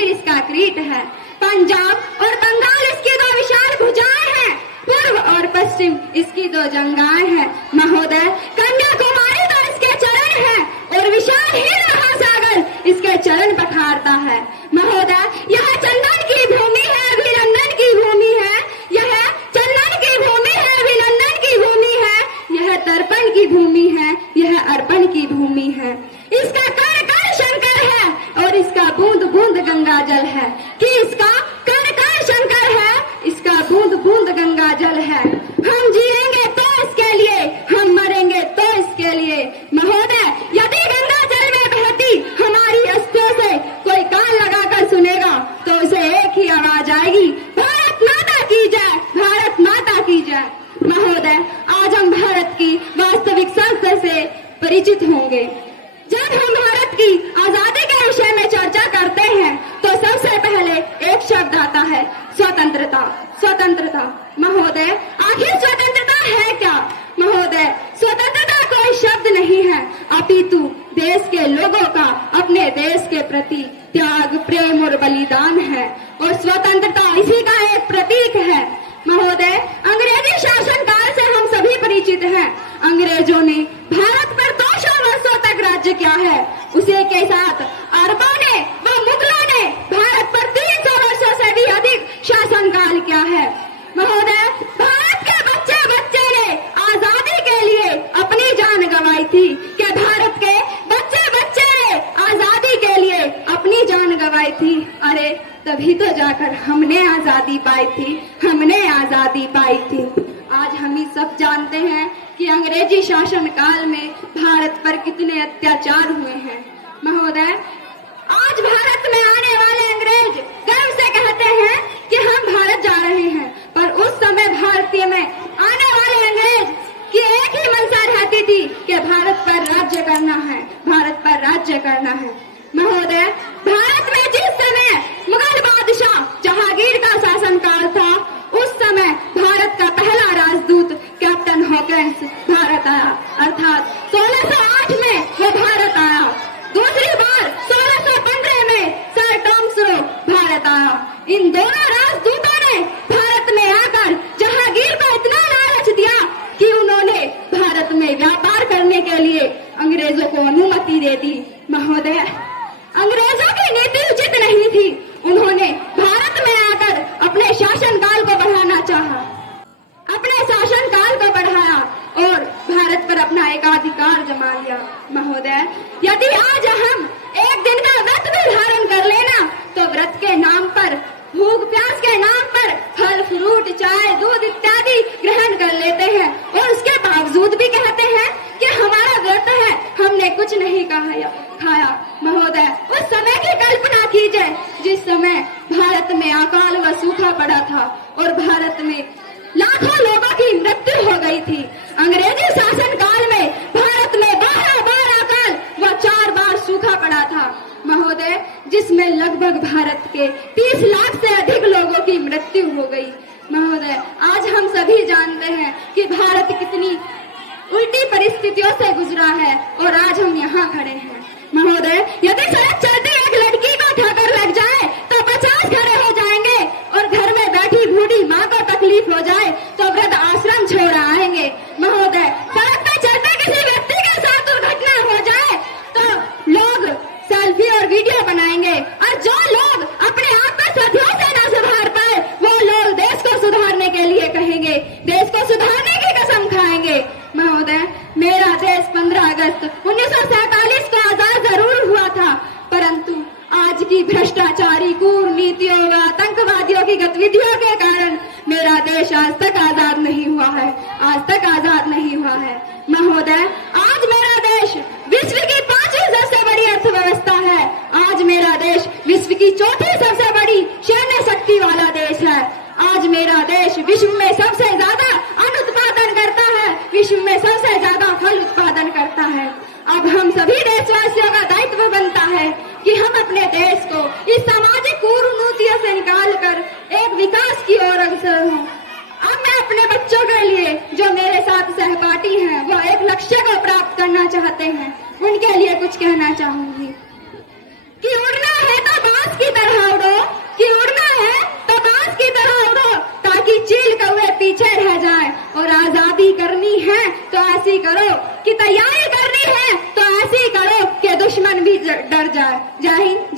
कश्मीर इसका क्रीट है, पंजाब और बंगाल इसकी दो विशाल भुजाएं हैं, पूर्व और पश्चिम इसकी दो जंगाएं हैं। महोदय, कन्याकुमारी तो इसके चरण है और विशाल हिंद महासागर इसके चरण पखारता है। महोदय, यह चंदन की भूमि है, अभिनंदन की भूमि है, यह चंदन की भूमि है, अभिनंदन की भूमि है, यह तर्पण की भूमि है, यह अर्पण की भूमि है। इसका कण कण शंकर है और इसका बूंद बूंद गंगा जल है, कि इसका कण कण शंकर है, इसका बूंद बूंद गंगा जल है। हम जिएंगे तो इसके लिए, हम मरेंगे तो इसके लिए। महोदय, यदि गंगा जल में बहती हमारी अस्थियों से कोई कान लगाकर सुनेगा तो उसे एक ही आवाज आएगी, भारत माता की जय, भारत माता की जय। महोदय, आज हम भारत की वास्तविक संस्था से परिचित होंगे। जब हम भारत की आजादी के विषय में चर्चा करते हैं तो सबसे पहले एक शब्द आता है, स्वतंत्रता। स्वतंत्रता। महोदय, आखिर स्वतंत्रता है क्या? महोदय, स्वतंत्रता कोई शब्द नहीं है, अपितु देश के लोगों का अपने देश के प्रति त्याग, प्रेम और बलिदान है, और स्वतंत्रता इसी का एक प्रतीक है। महोदय, अंग्रेजी शासन काल से हम सभी परिचित हैं। अंग्रेजों ने भारत पर 200 वर्षों तक राज्य किया है। उसी के साथ अरबों ने व मुगलों ने भारत पर 300 वर्षों से भी अधिक शासन काल किया है। महोदय, भारत के बच्चे बच्चे ने आजादी के लिए अपनी जान गंवाई थी, कि भारत के बच्चे बच्चे ने आजादी के लिए अपनी जान गंवाई थी। अरे तभी तो जाकर हमने आजादी पाई थी, हमने आजादी पाई थी। आज हम ही सब जानते हैं कि अंग्रेजी शासन काल में भारत पर कितने अत्याचार हुए हैं। महोदय, आज भारत में आने वाले अंग्रेज गर्व से कहते हैं कि हम भारत जा रहे हैं, पर उस समय भारतीय में आने वाले अंग्रेज की एक ही मंशा रहती थी कि भारत पर राज्य करना है, भारत पर राज्य करना है। महोदय, भारत में जिस समय मुगल बादशाह जहांगीर का शासनकाल था, उस समय भारत का पहला राजदूत कैप्टन हॉकिंस भारत आया, अर्थात 1608 में वो भारत आया। दूसरी बार 1615 में सर टॉमस रो भारत आया। इन दोनों राजदूतों ने भारत में आकर जहांगीर को इतना लालच दिया कि उन्होंने भारत में व्यापार करने के लिए अंग्रेजों को अनुमति दे दी। महोदय, अंग्रेजों की नीति उचित नहीं थी। उन्होंने भारत में आकर अपने शासनकाल को बढ़ाना चाहा, अपने शासनकाल को बढ़ाया और भारत पर अपना एकाधिकार जमा लिया। महोदय, यदि आज हम एक दिन का व्रत भी धारण कर लेना तो व्रत के नाम पर, भूख प्यास के नाम पर फल फ्रूट, चाय, दूध इत्यादि ग्रहण कर लेते हैं और उसके बावजूद भी कहते हैं कि हमारा व्रत है, हमने कुछ नहीं खाया। महोदय, उस समय की कल्पना कीजिए जिस समय भारत में अकाल व सूखा पड़ा था और भारत में लाखों लोगों की मृत्यु हो गई थी। अंग्रेजी शासन काल में भारत में 12 बार अकाल व 4 बार सूखा पड़ा था। महोदय, जिसमें लगभग भारत के 30 लाख से अधिक लोगों की मृत्यु हो गई। महोदय, आज हम सभी जानते हैं कि भारत कितनी उल्टी परिस्थितियों से गुजरा है और आज हम यहाँ खड़े हैं। महोदय, यदि सड़क चलती एक लड़की को ठोकर लग जाए तो 50 खड़े हो जाएंगे और घर में बैठी बूढ़ी माँ को तकलीफ हो जाए तो वृद्ध आश्रम छोड़ आएंगे। महोदय, सड़क पर चलते किसी व्यक्ति के साथ दुर्घटना हो जाए तो लोग सेल्फी और वीडियो बनाएंगे, और जो लोग अपने आप को सदियों से न सुधार पाए वो लोग देश को सुधारने के लिए कहेंगे, देश को सुधारने की कसम खाएंगे। महोदय, मेरा देश 15 अगस्त 1947 को आजाद जरूर हुआ था, परंतु आज की भ्रष्टाचारी कूटनीतियों व आतंकवादियों की गतिविधियों के कारण मेरा देश आज तक आजाद नहीं हुआ है, आज तक आजाद नहीं हुआ है। महोदय, आज मेरा देश विश्व की 5वीं सबसे बड़ी अर्थव्यवस्था है। आज मेरा देश विश्व की 4थी सबसे बड़ी सैन्य शक्ति वाला देश है। आज मेरा देश विश्व में सबसे ज्यादा अन्न उत्पादन करता है, विश्व में सबसे ज्यादा फल उत्पादन करता है। अब हम सभी देशवासियों का दायित्व बनता है कि हम अपने देश को इस सामाजिक कुरीतियों से निकाल कर एक विकास की ओर अग्रसर हों। अब मैं अपने बच्चों के लिए जो मेरे साथ सहपाठी हैं, वो एक लक्ष्य को प्राप्त करना चाहते हैं, उनके लिए कुछ कहना चाहूंगी कि उड़ना है तो बांस की तरह पीछे रह जाए। और आजादी करनी है तो ऐसी करो कि तैयारी करनी है तो ऐसी करो कि दुश्मन भी डर जाए। जय हिंद।